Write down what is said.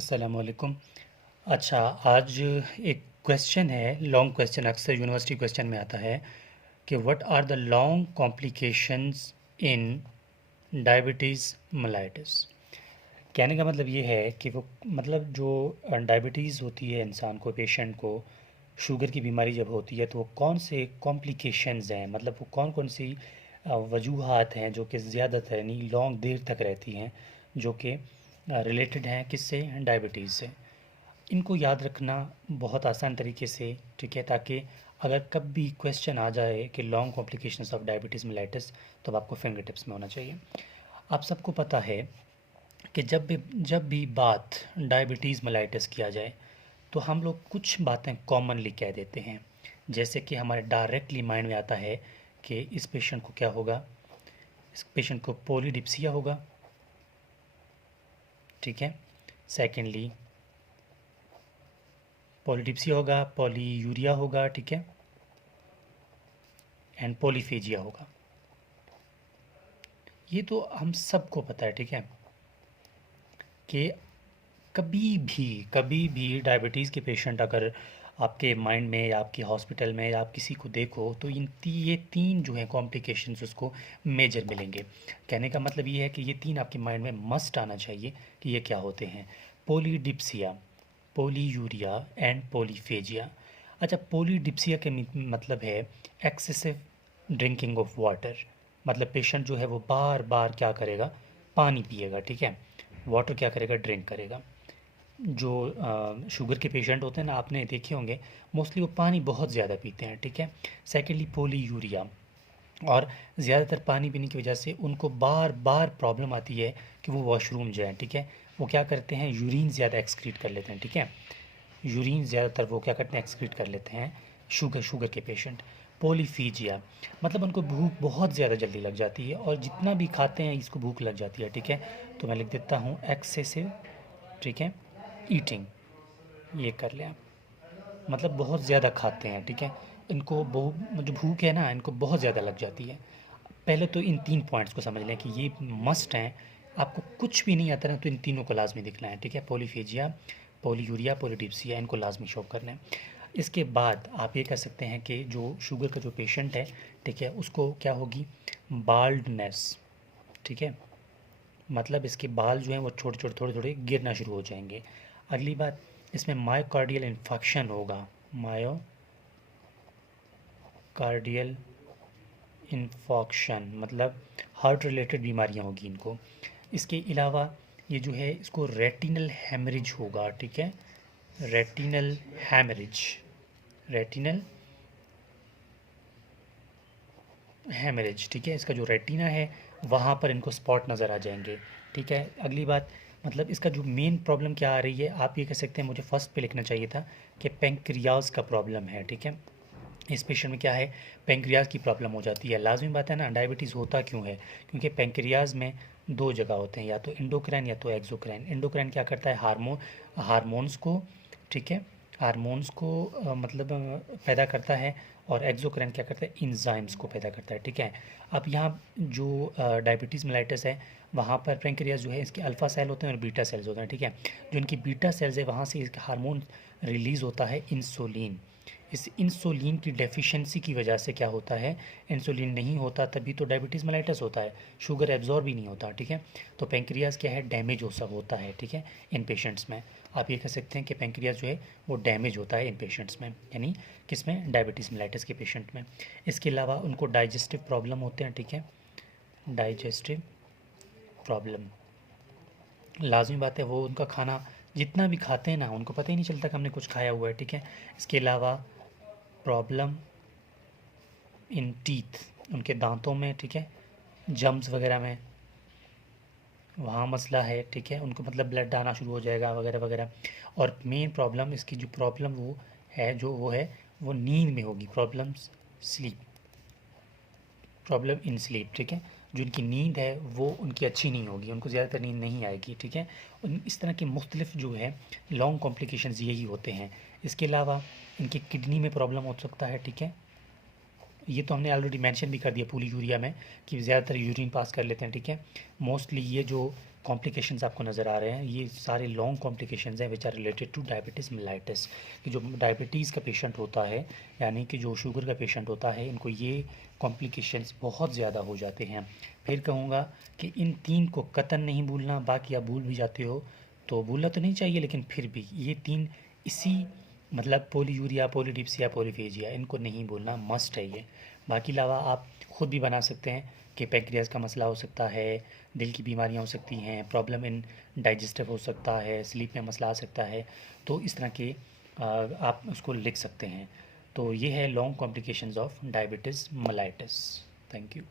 अस्सलामुअलैकुम। अच्छा, आज एक क्वेश्चन है, लॉन्ग क्वेश्चन अक्सर यूनिवर्सिटी क्वेश्चन में आता है कि what are the long complications in diabetes mellitus. कहने का मतलब ये है कि वो मतलब जो डायबिटीज़ होती है इंसान को, पेशेंट को शुगर की बीमारी जब होती है तो वो कौन से कॉम्प्लिकेशंस हैं, मतलब वो कौन कौन सी वजूहात हैं जो कि ज़्यादातर यानी लॉन्ग देर तक रहती हैं, जो कि रिलेटेड हैं किससे, डायबिटीज़ से। इनको याद रखना बहुत आसान तरीके से, ठीक है, ताकि अगर कभी क्वेश्चन आ जाए कि long complications of diabetes mellitus तो आपको फिंगर टिप्स में होना चाहिए। आप सबको पता है कि जब भी बात डायबिटीज़ मेलाइटिस किया जाए तो हम लोग कुछ बातें कॉमनली कह देते हैं, जैसे कि हमारे डायरेक्टली माइंड में आता है कि इस पेशेंट को क्या होगा, इस पेशेंट को पॉलीडिप्सिया होगा, ठीक है। सेकेंडली पॉलीडिप्सिया होगा, पॉलीयूरिया होगा, ठीक है, एंड पॉलीफेजिया होगा। ये तो हम सबको पता है, ठीक है, कि कभी भी डायबिटीज़ के पेशेंट अगर आपके माइंड में या आपके हॉस्पिटल में या आप किसी को देखो तो ये तीन जो हैं कॉम्प्लिकेशंस उसको मेजर मिलेंगे। कहने का मतलब ये है कि ये तीन आपके माइंड में मस्ट आना चाहिए कि ये क्या होते हैं। Polydipsia, polyuria and polyphagia. अच्छा, पॉलीडिप्सिया के मतलब है एक्सेसिव ड्रिंकिंग ऑफ वाटर। मतलब पेशेंट जो है वो बार बार क्या करेगा, पानी पिएगा, ठीक है, वाटर क्या करेगा, ड्रिंक करेगा। जो शुगर के पेशेंट होते हैं ना, आपने देखे होंगे, मोस्टली वो पानी बहुत ज़्यादा पीते हैं, ठीक है। सेकेंडली पॉलीयूरिया, और ज़्यादातर पानी पीने की वजह से उनको बार बार प्रॉब्लम आती है कि वो वॉशरूम जाएँ, ठीक है। वो क्या करते हैं, यूरिन ज़्यादा एक्सक्रीट कर लेते हैं, ठीक है। यूरिन ज़्यादातर वो क्या करते हैं, एक्सक्रीट कर लेते हैं शुगर के पेशेंट। पॉलीफीजिया, मतलब उनको भूख बहुत ज़्यादा जल्दी लग जाती है और जितना भी खाते हैं इसको भूख लग जाती है, ठीक है। तो मैं लिख देता हूँ एक्सेसिव, ठीक है, ईटिंग, ये कर लें आप। मतलब बहुत ज़्यादा खाते हैं, ठीक है, इनको जो भूख है ना इनको बहुत ज़्यादा लग जाती है। पहले तो इन तीन पॉइंट्स को समझ लें कि ये मस्ट हैं। आपको कुछ भी नहीं आता ना तो इन तीनों को लाजमी दिखना है, ठीक है। पॉलीफेजिया, पॉलीयूरिया, पॉलीडिप्सिया, इनको लाजमी शो करना है। इसके बाद आप ये कह सकते हैं कि जो शुगर का जो पेशेंट है, ठीक है, उसको क्या होगी, बाल्डनेस, ठीक है। मतलब इसके बाल जो हैं वो छोटे छोटे थोड़े थोड़े गिरना शुरू हो जाएंगे। अगली बात, इसमें मायोकार्डियल इन्फेक्शन होगा, मायोकार्डियल इन्फॉक्शन, मतलब हार्ट रिलेटेड बीमारियां होगी इनको। इसके अलावा ये जो है इसको रेटिनल हैमरेज होगा, ठीक है, रेटिनल हैमरेज, रेटिनल हैमरेज, ठीक है। इसका जो रेटिना है वहाँ पर इनको स्पॉट नज़र आ जाएंगे, ठीक है। अगली बात, मतलब इसका जो मेन प्रॉब्लम क्या आ रही है, आप ये कह सकते हैं, मुझे फर्स्ट पे लिखना चाहिए था कि पेंक्रियाज का प्रॉब्लम है, ठीक है। इस पेशेंट में क्या है, पेंक्रियाज की प्रॉब्लम हो जाती है। लाजमी बात है ना, डायबिटीज़ होता क्यों है, क्योंकि पेंक्रियाज में दो जगह होते हैं, या तो इंडोक्राइन या तो एक्सोक्राइन। इंडोक्राइन क्या करता है, हार्मोन्स को, ठीक है, हार्मोन्स को मतलब पैदा करता है, और एक्सोक्राइन क्या करता है, इंजाइम्स को पैदा करता है, ठीक है। अब यहाँ जो डायबिटीज़ मेलाइटिस है वहाँ पर पेंक्रियाज जो है इसके अल्फ़ा सेल होते हैं और बीटा सेल्स होते हैं, ठीक है। जो इनकी बीटा सेल्स है वहाँ से इसका हार्मोन रिलीज़ होता है इंसुलिन। इस इंसुलिन की डेफिशिएंसी की वजह से क्या होता है, इंसुलिन नहीं होता तभी तो डायबिटीज़ मेलाइटिस होता है, शुगर एब्जॉर्ब ही नहीं होता, ठीक है। तो पेंक्रियाज क्या है, डैमेज हो सब होता है, ठीक है, इन पेशेंट्स में। आप ये कह सकते हैं कि पेंक्रियाज जो है वो डैमेज होता है इन पेशेंट्स में, यानी किसमें, डायबिटीज़ मेलाइटिस के पेशेंट में। इसके अलावा उनको डाइजेस्टिव प्रॉब्लम होते हैं, ठीक है, डाइजेस्टिव प्रॉब्लम। लाजमी बात है, वो उनका खाना जितना भी खाते हैं ना उनको पता ही नहीं चलता कि हमने कुछ खाया हुआ है, ठीक है। इसके अलावा प्रॉब्लम इन टीथ, उनके दांतों में, ठीक है, जम्स वगैरह में वहाँ मसला है, ठीक है, उनको मतलब ब्लड आना शुरू हो जाएगा वगैरह वगैरह। और मेन प्रॉब्लम, इसकी जो प्रॉब्लम वो है, वो नींद में होगी, problems sleep, problem in sleep, ठीक है। जो उनकी नींद है वो उनकी अच्छी नहीं होगी, उनको ज़्यादातर नींद नहीं आएगी, ठीक है। इस तरह के मुख्तलिफ जो है लॉन्ग कॉम्प्लिकेशंस यही होते हैं। इसके अलावा इनकी किडनी में प्रॉब्लम हो सकता है, ठीक है। ये तो हमने ऑलरेडी मेंशन भी कर दिया पॉलीयूरिया में कि ज़्यादातर यूरिन पास कर लेते हैं, ठीक है। मोस्टली ये जो कॉम्प्लिकेशंस आपको नज़र आ रहे हैं, ये सारे लॉन्ग कॉम्प्लिकेशंस हैं which are related to diabetes mellitus. कि जो डायबिटीज़ का पेशेंट होता है, यानी कि जो शुगर का पेशेंट होता है, इनको ये कॉम्प्लिकेशंस बहुत ज़्यादा हो जाते हैं। फिर कहूँगा कि इन 3 को कतई नहीं भूलना, बाकी आप भूल भी जाते हो तो भूलना तो नहीं चाहिए, लेकिन फिर भी ये 3 इसी मतलब पोलीयूरिया, पॉलीडिप्सिया, पॉलीफेजिया, इनको नहीं भूलना, मस्ट है ये। बाकी अलावा आप खुद भी बना सकते हैं कि पैंक्रियाज का मसला हो सकता है, दिल की बीमारियां हो सकती हैं, प्रॉब्लम इन डाइजेस्टिव हो सकता है, स्लीप में मसला आ सकता है। तो इस तरह के आप उसको लिख सकते हैं। तो ये है long complications of diabetes mellitus. Thank you.